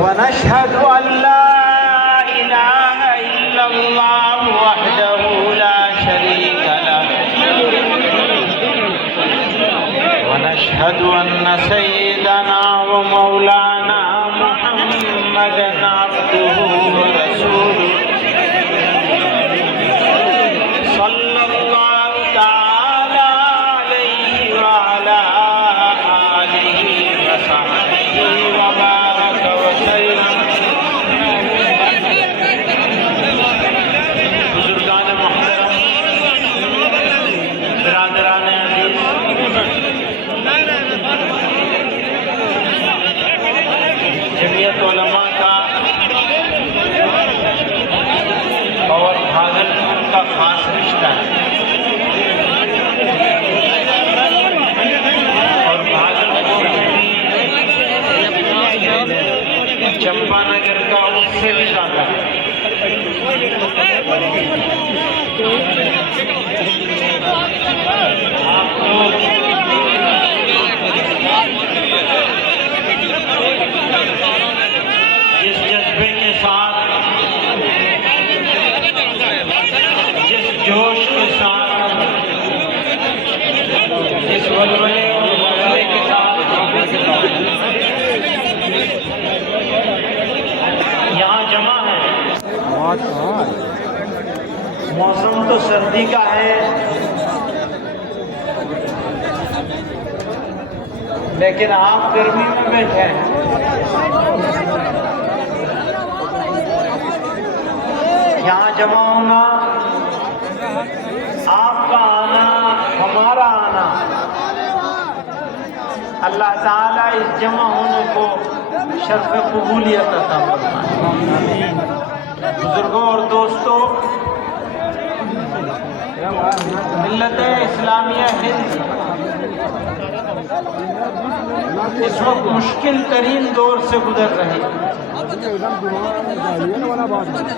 ونشهد أن لا إله إلا الله وحده لا شريك له ونشهد أن سيدنا ومولانا محمدا عبده ورسوله صلى الله تعالى عليه وعلى آله وصحبه وبارك وسلم. بزرگان محترم، برادران عزیز، جمعیت علماء کا اور بھاگلپور کا خاص رشتہ ہے، اور بھاگلپور چمپا نگر کا اس سے بھی زیادہ ہے. آپ لوگ جس جذبے کے ساتھ، جس جوش کے ساتھ، جس ولولے اور غصے کے ساتھ یہاں جمع ہے. موسم تو سردی کا ہے، لیکن آپ گرمی میں بیٹھے ہیں. یہاں جمع ہونا، آپ کا آنا، ہمارا آنا، اللہ تعالیٰ اس جمع ہونے کو شرف قبولیت عطا فرمائے. بزرگوں اور دوستوں، ملت اسلامیہ ہند اس وقت مشکل ترین دور سے گزر رہی ہے،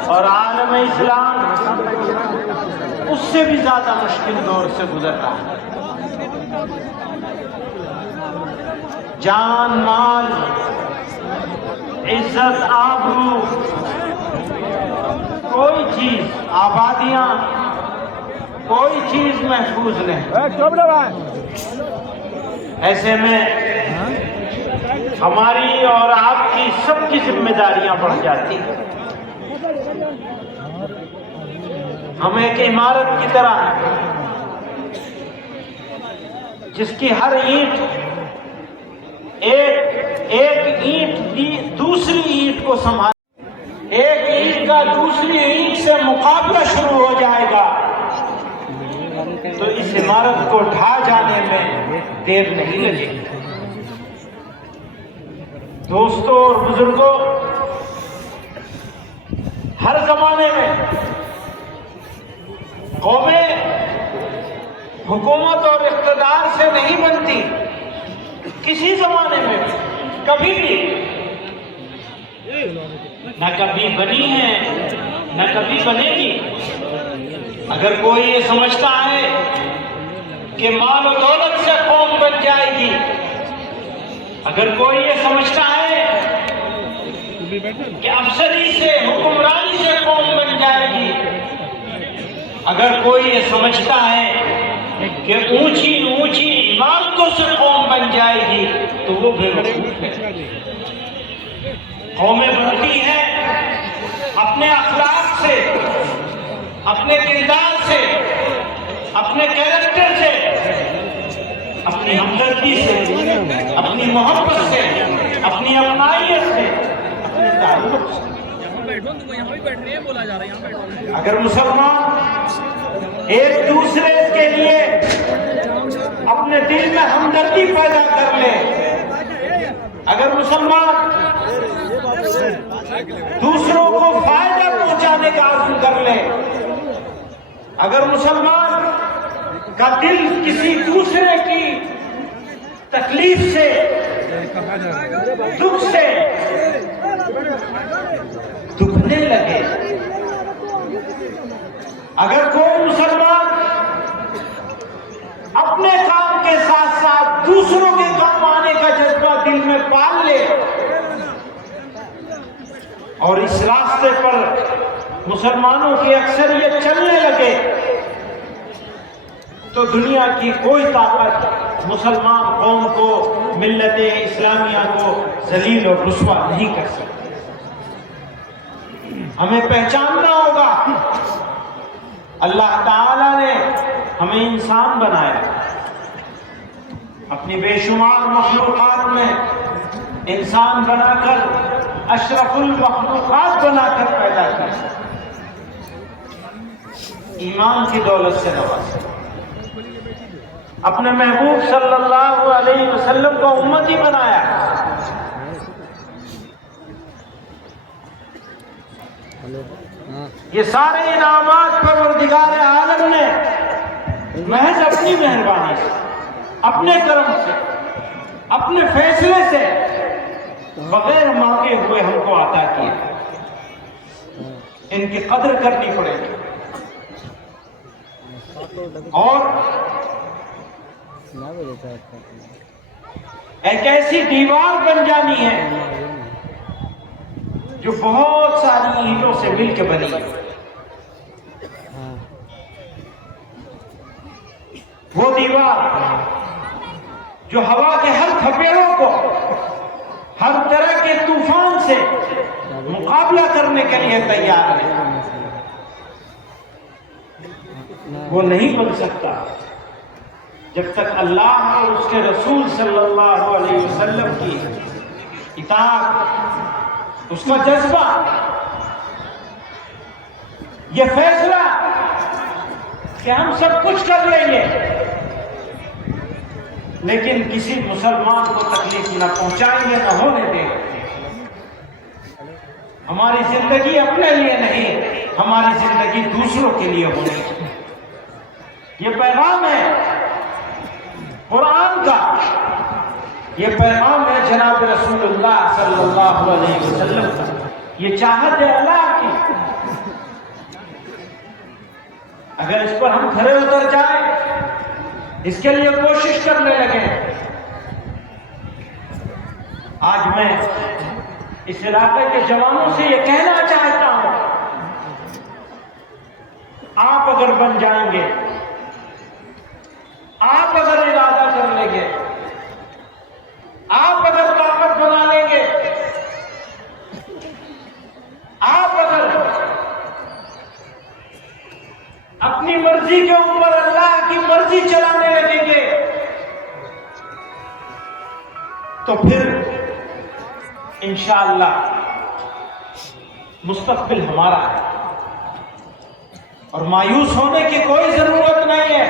اور عالم اسلام اس سے بھی زیادہ مشکل دور سے گزر رہا ہے. جان، مال، عزت، آبرو، کوئی چیز، آبادیاں، کوئی چیز محفوظ نہیں. ایسے میں ہماری اور آپ کی سب کی ذمہ داریاں بڑھ جاتی ہیں. ہم ایک عمارت کی طرح ہیں جس کی ہر اینٹ ایک اینٹ دوسری اینٹ کو سنبھال، ایک اینٹ کا دوسری اینٹ سے مقابلہ شروع ہو جائے گا تو اس عمارت کو ڈھا جانے میں دیر نہیں لگے گی. دوستوں اور بزرگوں، ہر زمانے میں قومیں حکومت اور اقتدار سے نہیں بنتی، کسی زمانے میں کبھی بھی نہ کبھی بنی ہے نہ کبھی بنے گی. اگر کوئی یہ سمجھتا ہے کہ مال و دولت سے قوم بن جائے گی، اگر کوئی یہ سمجھتا ہے کہ افسری سے، حکمرانی سے قوم بن جائے گی، اگر کوئی یہ سمجھتا ہے کہ اونچی اونچی عمارتوں سے قوم بن جائے گی تو وہ بے وقوف ہے. قومیں بنتی ہیں اپنے اخلاق سے، اپنے کردار سے، اپنے کیریکٹر سے، اپنی ہمدردی سے، اپنی محبت سے، اپنی اپنائیت سے، اپنے تعلق سے. اگر مسلمان ایک دوسرے کے لیے اپنے دل میں ہمدردی پیدا کر لے، اگر مسلمان دوسروں کو فائدہ پہنچانے کا عزم کر لے، اگر مسلمان کا دل کسی دوسرے کی تکلیف سے، دکھ سے دکھنے لگے، اگر کوئی مسلمان اپنے کام کے ساتھ ساتھ دوسروں کے کام آنے کا جذبہ دل میں پال لے، اور اس راستے پر مسلمانوں کی اکثریت چلنے لگے تو دنیا کی کوئی طاقت مسلمان قوم کو، ملت اسلامیہ کو ذلیل اور رسوا نہیں کر سکتی۔ ہمیں پہچاننا ہوگا اللہ تعالی نے ہمیں انسان بنایا، اپنی بے شمار مخلوقات میں انسان بنا کر اشرف المخلوقات بنا کر پیدا کیا، ایمان کی دولت سے نوازا، اپنے محبوب صلی اللہ علیہ وسلم کو امتی بنایا، یہ سارے انعامات پروردگار عالم نے محض اپنی مہربانی سے، اپنے کرم سے، اپنے فیصلے سے، بغیر مانگے ہوئے ہم کو عطا کیے، ان کی قدر کرنی پڑے گی اور ایک ایسی دیوار بن جانی ہے جو بہت ساری اینٹوں سے مل کے بنی ہے، وہ دیوار جو ہوا کے ہر تھپیڑوں کو، ہر طرح کے طوفان سے مقابلہ کرنے کے لیے تیار ہے، وہ نہیں بن سکتا جب تک اللہ اور اس کے رسول صلی اللہ علیہ وسلم کی اطاعت، اس کا جذبہ، یہ فیصلہ کہ ہم سب کچھ کر لیں گے لیکن کسی مسلمان کو تکلیف نہ پہنچائیں گے، نہ ہونے دیں گے۔ ہماری زندگی اپنے لیے نہیں، ہماری زندگی دوسروں کے لیے ہونی چاہیے۔ یہ پیغام ہے قرآن کا، یہ پیغام ہے جناب رسول اللہ صلی اللہ علیہ وسلم کا، یہ چاہت ہے اللہ کی۔ اگر اس پر ہم کھڑے اتر جائیں، اس کے لیے کوشش کرنے لگیں، آج میں اس علاقے کے جوانوں سے یہ کہنا چاہتا ہوں، آپ اگر بن جائیں گے، آپ اگر ارادہ کر لیں گے، آپ اگر طاقت بنا لیں گے، آپ اگر اپنی مرضی کے اوپر اللہ کی مرضی چلانے لگیں گے تو پھر انشاءاللہ مستقبل ہمارا ہے اور مایوس ہونے کی کوئی ضرورت نہیں ہے۔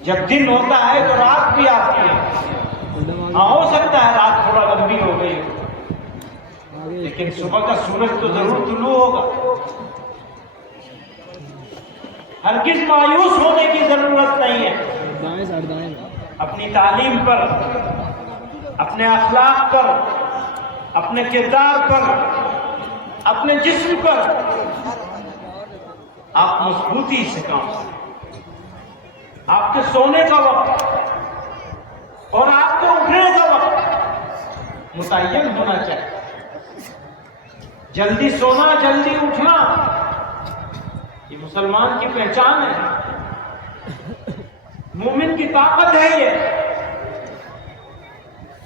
جب دن ہوتا ہے تو رات بھی آتی ہے، ہاں ہو سکتا ہے رات تھوڑا لمبی ہو گئی ہو، لیکن صبح کا سورج تو ضرور طلوع ہوگا۔ ہرگز مایوس ہونے کی ضرورت نہیں ہے، اپنی تعلیم پر، اپنے اخلاق پر، اپنے کردار پر، اپنے جسم پر آپ مضبوطی سے کام کریں۔ آپ کے سونے کا وقت اور آپ کے اٹھنے کا وقت متعین ہونا چاہیے۔ جلدی سونا، جلدی اٹھنا، یہ مسلمان کی پہچان ہے، مومن کی طاقت ہے۔ یہ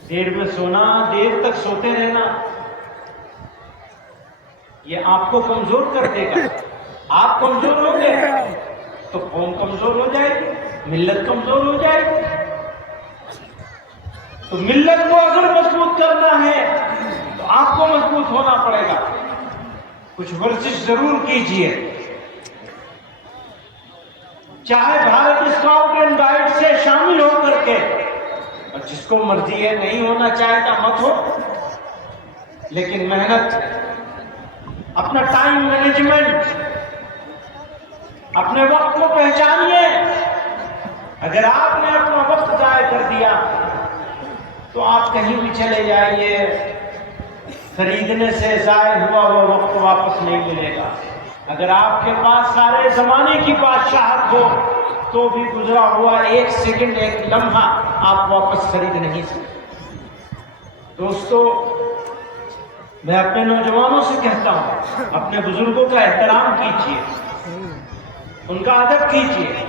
دیر میں سونا، دیر تک سوتے رہنا، یہ آپ کو کمزور کر دے گا۔ آپ کمزور ہو گئے تو قوم کمزور ہو جائے گی، ملت کمزور ہو جائے گی۔ تو ملت کو اگر مضبوط کرنا ہے تو آپ کو مضبوط ہونا پڑے گا۔ کچھ ورزش ضرور کیجئے، چاہے بھارت اسکاؤٹ اینڈ گائیڈ سے شامل ہو کر کے، اور جس کو مرضی ہے نہیں ہونا چاہتا مت ہو، لیکن محنت، اپنا ٹائم مینجمنٹ، اپنے وقت کو پہچانیے۔ اگر آپ نے اپنا وقت ضائع کر دیا تو آپ کہیں بھی چلے جائیے، خریدنے سے ضائع ہوا وہ وقت واپس نہیں ملے گا۔ اگر آپ کے پاس سارے زمانے کی بادشاہت ہو تو بھی گزرا ہوا ایک سیکنڈ، ایک لمحہ آپ واپس خرید نہیں سکتے۔ دوستو، میں اپنے نوجوانوں سے کہتا ہوں اپنے بزرگوں کا احترام کیجیے، ان کا ادب کیجیے،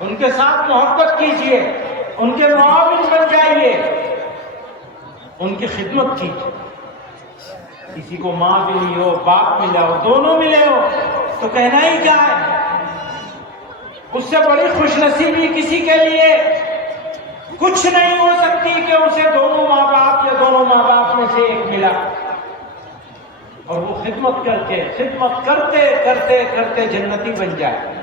ان کے ساتھ محبت کیجیے، ان کے معاون بن جائیے، ان کی خدمت کیجیے۔ کسی کو ماں ملی ہو، باپ ملا ہو، دونوں ملے ہو تو کہنا ہی کیا ہے؟ اس سے بڑی خوش نصیبی کسی کے لیے کچھ نہیں ہو سکتی کہ اسے دونوں ماں باپ یا دونوں ماں باپ میں سے ایک ملا اور وہ خدمت کرتے کرتے جنتی بن جائے۔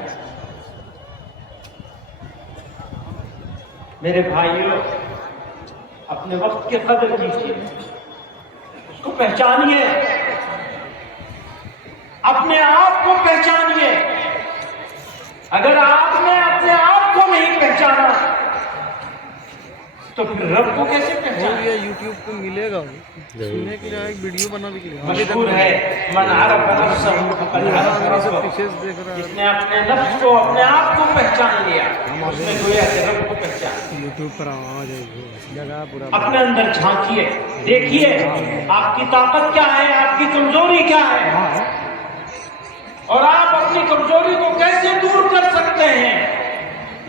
میرے بھائیوں، اپنے وقت کی قدر کیجیے، اس کو پہچانیے، اپنے آپ کو پہچانیے۔ اگر آپ نے اپنے آپ کو نہیں پہچانا تو پھر رب کو کیسے پہچانے؟ یوٹیوب پہ ملے گا، سننے کے لیے ایک ویڈیو بنا بھی لیا، مشہور ہے من عرف نفسہ فقد عرف ربہ، جس نے اپنے نفس کو، اپنے آپ کو پہچان لیا، اس نے گویا کہ رب کو پہچان۔ یوٹیوب پر آ جائے جگہ پورا اپنے اندر جھانکیے، دیکھیے آپ کی طاقت کیا ہے، آپ کی کمزوری کیا ہے، اور آپ اپنی کمزوری کو کیسے دور کر سکتے ہیں۔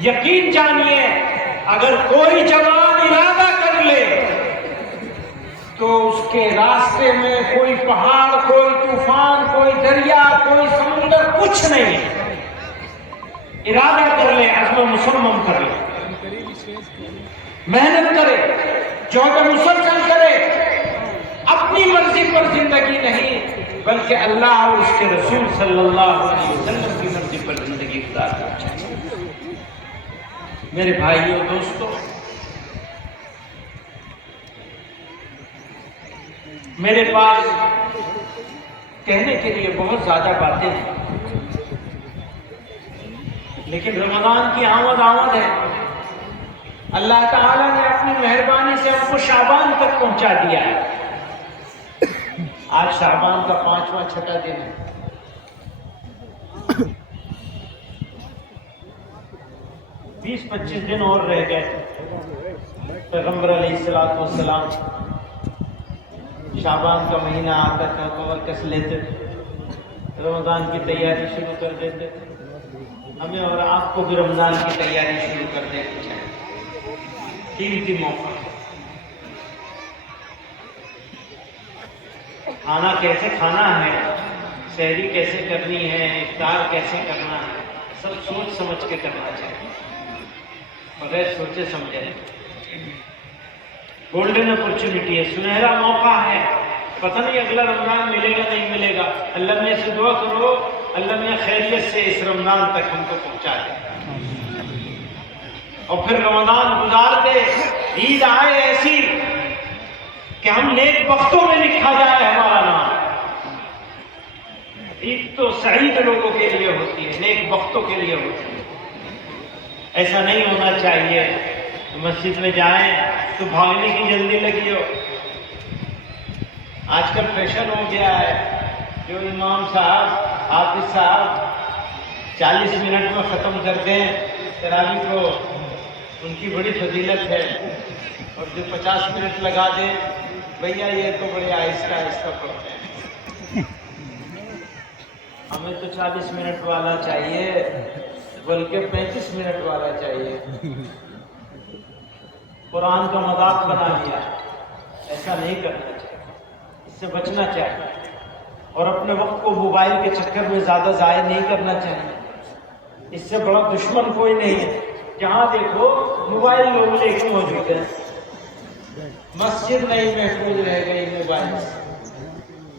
یقین جانیے، اگر کوئی جوان ارادہ کر لے تو اس کے راستے میں کوئی پہاڑ، کوئی طوفان، کوئی دریا، کوئی سمندر کچھ نہیں ہے۔ ارادہ کر لے، عزم مصمم کر لے، محنت کرے، جہد مسلسل کرے، اپنی مرضی پر زندگی نہیں بلکہ اللہ اور اس کے رسول صلی اللہ علیہ وسلم کی مرضی پر زندگی گزارنا چاہیے۔ میرے بھائیوں، دوستوں، میرے پاس کہنے کے لیے بہت زیادہ باتیں ہیں، لیکن رمضان کی آمد ہے۔ اللہ تعالیٰ نے اپنی مہربانی سے ہم کو شعبان تک پہنچا دیا ہے۔ آج شعبان کا 5واں چھٹا دن ہے۔ بیس 25 دن اور رہ گئے، پیغمبر علیہ السلام شعبان کا مہینہ آتا تھا، کمر کس لیتے تھے، رمضان کی تیاری شروع کر دیتے تھے۔ ہمیں اور آپ کو بھی رمضان کی تیاری شروع کر دینی چاہیے، قیمتی موقع۔ کھانا کیسے کھانا ہے، سحری کیسے کرنی ہے، افطار کیسے کرنا ہے، سب سوچ سمجھ کے کرنا چاہیے، بغیر سوچے سمجھے۔ گولڈن اپرچونٹی ہے، سنہرا موقع ہے، پتہ نہیں اگلا رمضان ملے گا نہیں ملے گا۔ اللہ میاں سے دعا کرو، اللہ میاں خیریت سے اس رمضان تک ہم کو پہنچا دے، اور پھر رمضان گزار دے، عید آئے ایسی کہ ہم نیک بختوں میں لکھا جائے ہمارا نام۔ عید تو سعید لوگوں کے لیے ہوتی ہے، نیک بختوں کے لیے ہوتی ہے۔ ایسا نہیں ہونا چاہیے مسجد میں جائیں تو بھاگنے کی جلدی لگی ہو۔ آج کل فیشن ہو گیا ہے، جو امام صاحب، حافظ صاحب 40 منٹ میں ختم کر دیں تراویح کو، ان کی بڑی فضیلت ہے، اور جو 50 منٹ لگا دیں، بھیا یہ تو بڑے آہستہ آہستہ پڑھتے ہیں۔ ہمیں تو 40 منٹ والا چاہیے، بلکہ 35 منٹ والا چاہیے۔ قرآن کا مذاق بنا لیا، ایسا نہیں کرنا چاہیے، اس سے بچنا چاہیے، اور اپنے وقت کو موبائل کے چکر میں زیادہ ضائع نہیں کرنا چاہیے۔ اس سے بڑا دشمن کوئی نہیں ہے، جہاں دیکھو موبائل لوگ لے کے موجود ہیں۔ مسجد نہیں محفوظ رہ گئی موبائل سے،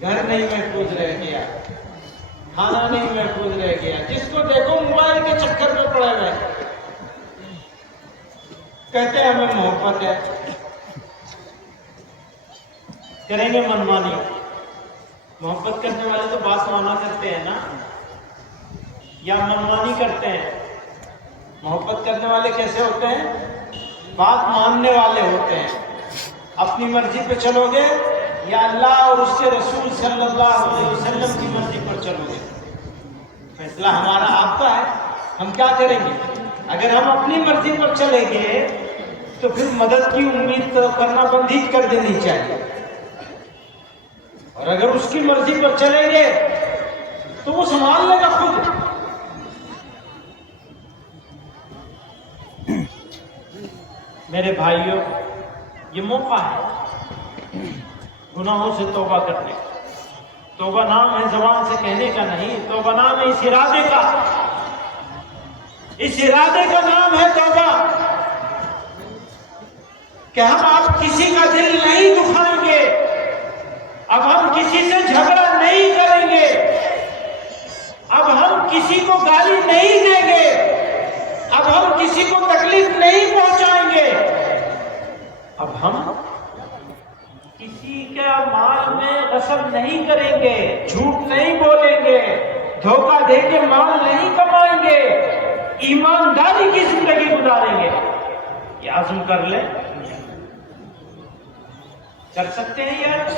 گھر نہیں محفوظ رہ گیا، کھانا نہیں محفوظ رہ گیا، جس کو دیکھو موبائل کے چکر میں پڑے ہوئے، کہتے ہیں ہمیں محبت ہے، کریں گے منمانی۔ محبت کرنے والے تو بات مانا کرتے ہیں نا، یا منمانی کرتے ہیں؟ محبت کرنے والے کیسے ہوتے ہیں؟ بات ماننے والے ہوتے ہیں۔ اپنی مرضی پہ چلو گے یا اللہ اور اس کے رسول صلی اللہ علیہ وسلم کی مرضی پر چلو گے؟ فیصلہ ہمارا آپ کا ہے، ہم کیا کریں گے؟ اگر ہم اپنی مرضی پر چلیں گے تو پھر مدد کی امید کرنا بند ہی کر دینی چاہیے۔ اور اگر اس کی مرضی پر چلیں گے تو وہ سنبھال لے گا خود. میرے بھائیوں، یہ موقع ہے گناہوں سے توبہ کرنے کا. توبہ نام ہے زبان سے کہنے کا نہیں، توبہ نام ہے اس ارادے کا. اس ارادے کا نام ہے توبہ کہ ہم اب کسی کا دل نہیں دکھائیں گے، اب ہم کسی سے جھگڑا نہیں کریں گے، اب ہم کسی کو گالی نہیں دیں گے، اب ہم کسی کو تکلیف نہیں پہنچائیں گے، اب ہم کسی کا مال میں غصب نہیں کریں گے، جھوٹ نہیں بولیں گے، دھوکہ دے کے مال نہیں کمائیں گے، ایمانداری کی زندگی گزاریں گے. یہ عزم کر لیں. کر سکتے ہیں یار؟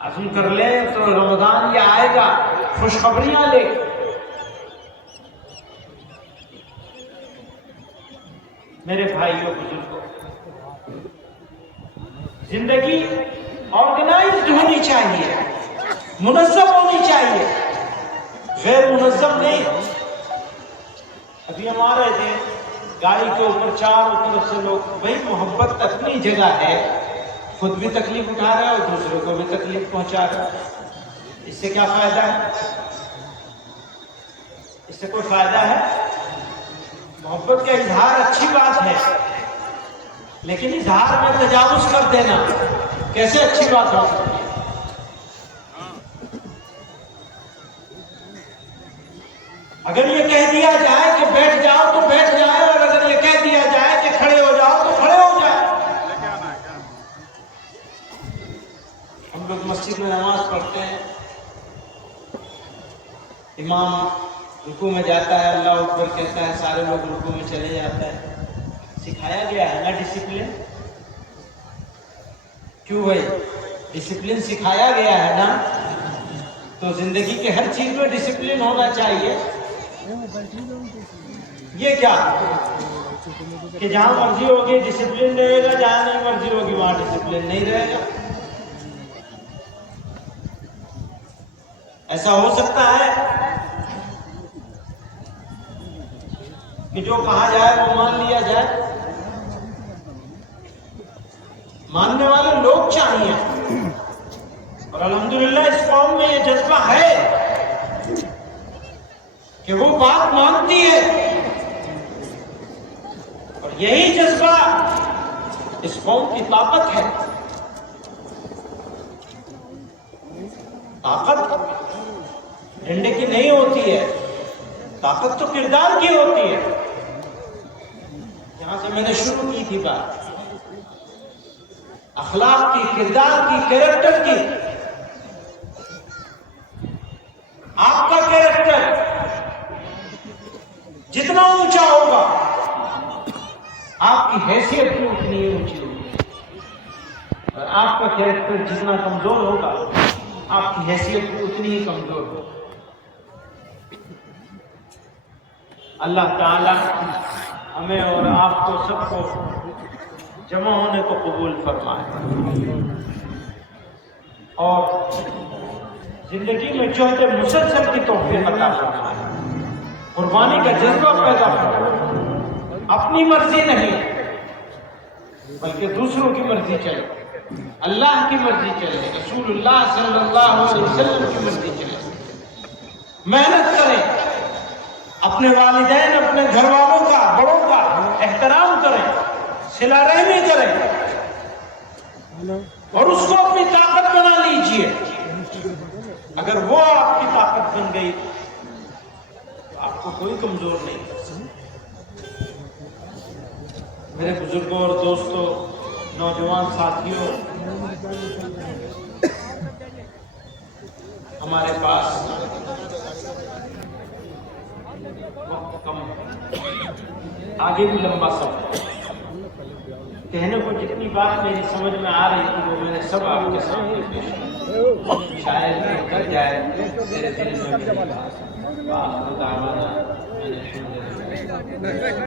عزم کر لیں تو رمضان یہ آئے گا خوشخبریاں لے. میرے بھائیوں بزرگوں، زندگی آرگنائزڈ ہونی چاہیے، منظم ہونی چاہیے، غیر منظم نہیں. ابھی ہم آ رہے تھے گاڑی کے اوپر چاروں طرف سے لوگ. بھائی محبت اپنی جگہ ہے، خود بھی تکلیف اٹھا رہا ہے اور دوسروں کو بھی تکلیف پہنچا رہا ہے. اس سے کیا فائدہ ہے؟ اس سے کوئی فائدہ ہے؟ محبت کا اظہار اچھی بات ہے، لیکن اظہار میں تجاوز کر دینا کیسے اچھی بات ہو سکتی ہے؟ اگر یہ کہہ دیا جائے کہ بیٹھ جاؤ تو بیٹھ جائے، اور اگر یہ کہہ دیا جائے کہ کھڑے ہو جاؤ تو کھڑے ہو جائے. ہم لوگ مسجد میں نماز پڑھتے ہیں، امام رکوع میں جاتا ہے، اللہ اکبر کہتا ہے، سارے لوگ رکوع میں چلے جاتے ہیں. سکھایا گیا ہے نا ڈسپلن. کیوں بھائی؟ ڈسپلن سکھایا گیا ہے نا، تو زندگی کے ہر چیز میں ڈسپلن ہونا چاہیے. یہ کیا کہ جہاں مرضی ہوگی ڈسپلن رہے گا، جہاں نہیں مرضی ہوگی وہاں ڈسپلن نہیں رہے گا. ایسا ہو سکتا ہے کہ جو کہا جائے وہ مان لیا جائے؟ ماننے والے لوگ چاہیے، اور الحمدللہ اس قوم میں یہ جذبہ ہے کہ وہ بات مانتی ہے، اور یہی جذبہ اس قوم کی طاقت ہے. طاقت ڈنڈے کی نہیں ہوتی ہے، طاقت تو کردار کی ہوتی ہے. یہاں سے میں نے شروع کی تھی بات، اخلاق کی، کردار کی، کیریکٹر کی. آپ کا کیریکٹر جتنا اونچا ہوگا آپ کی حیثیت بھی اتنی ہی اونچی ہوگی، اور آپ کا کیریکٹر جتنا کمزور ہوگا آپ کی حیثیت بھی اتنی ہی کمزور ہوگی. اللہ تعالی ہمیں اور آپ کو سب کو جمع ہونے کو قبول فرمائے، اور زندگی میں جہد مسلسل کی توفیق عطا فرمائے، قربانی کا جذبہ پیدا فرمائے. اپنی مرضی نہیں بلکہ دوسروں کی مرضی چلے، اللہ کی مرضی چلے، رسول اللہ صلی اللہ علیہ وسلم کی مرضی چلے. محنت کریں، اپنے والدین، اپنے گھر والوں کا، بڑوں کا احترام کریں، صلہ رحمی کریں، اور اس کو اپنی طاقت بنا لیجئے. اگر وہ آپ کی طاقت بن گئی تو آپ کو کوئی کمزور نہیں کر سکتا. میرے بزرگوں اور دوستوں، نوجوان ساتھیوں، ہمارے پاس وقت کم ہے، آگے بھی لمبا سفر. کہنے کو جتنی بات میری سمجھ میں آ رہی تھی وہ میں نے سب آپ کے سامنے پیش کی. شاید کر جائے میرے دل میں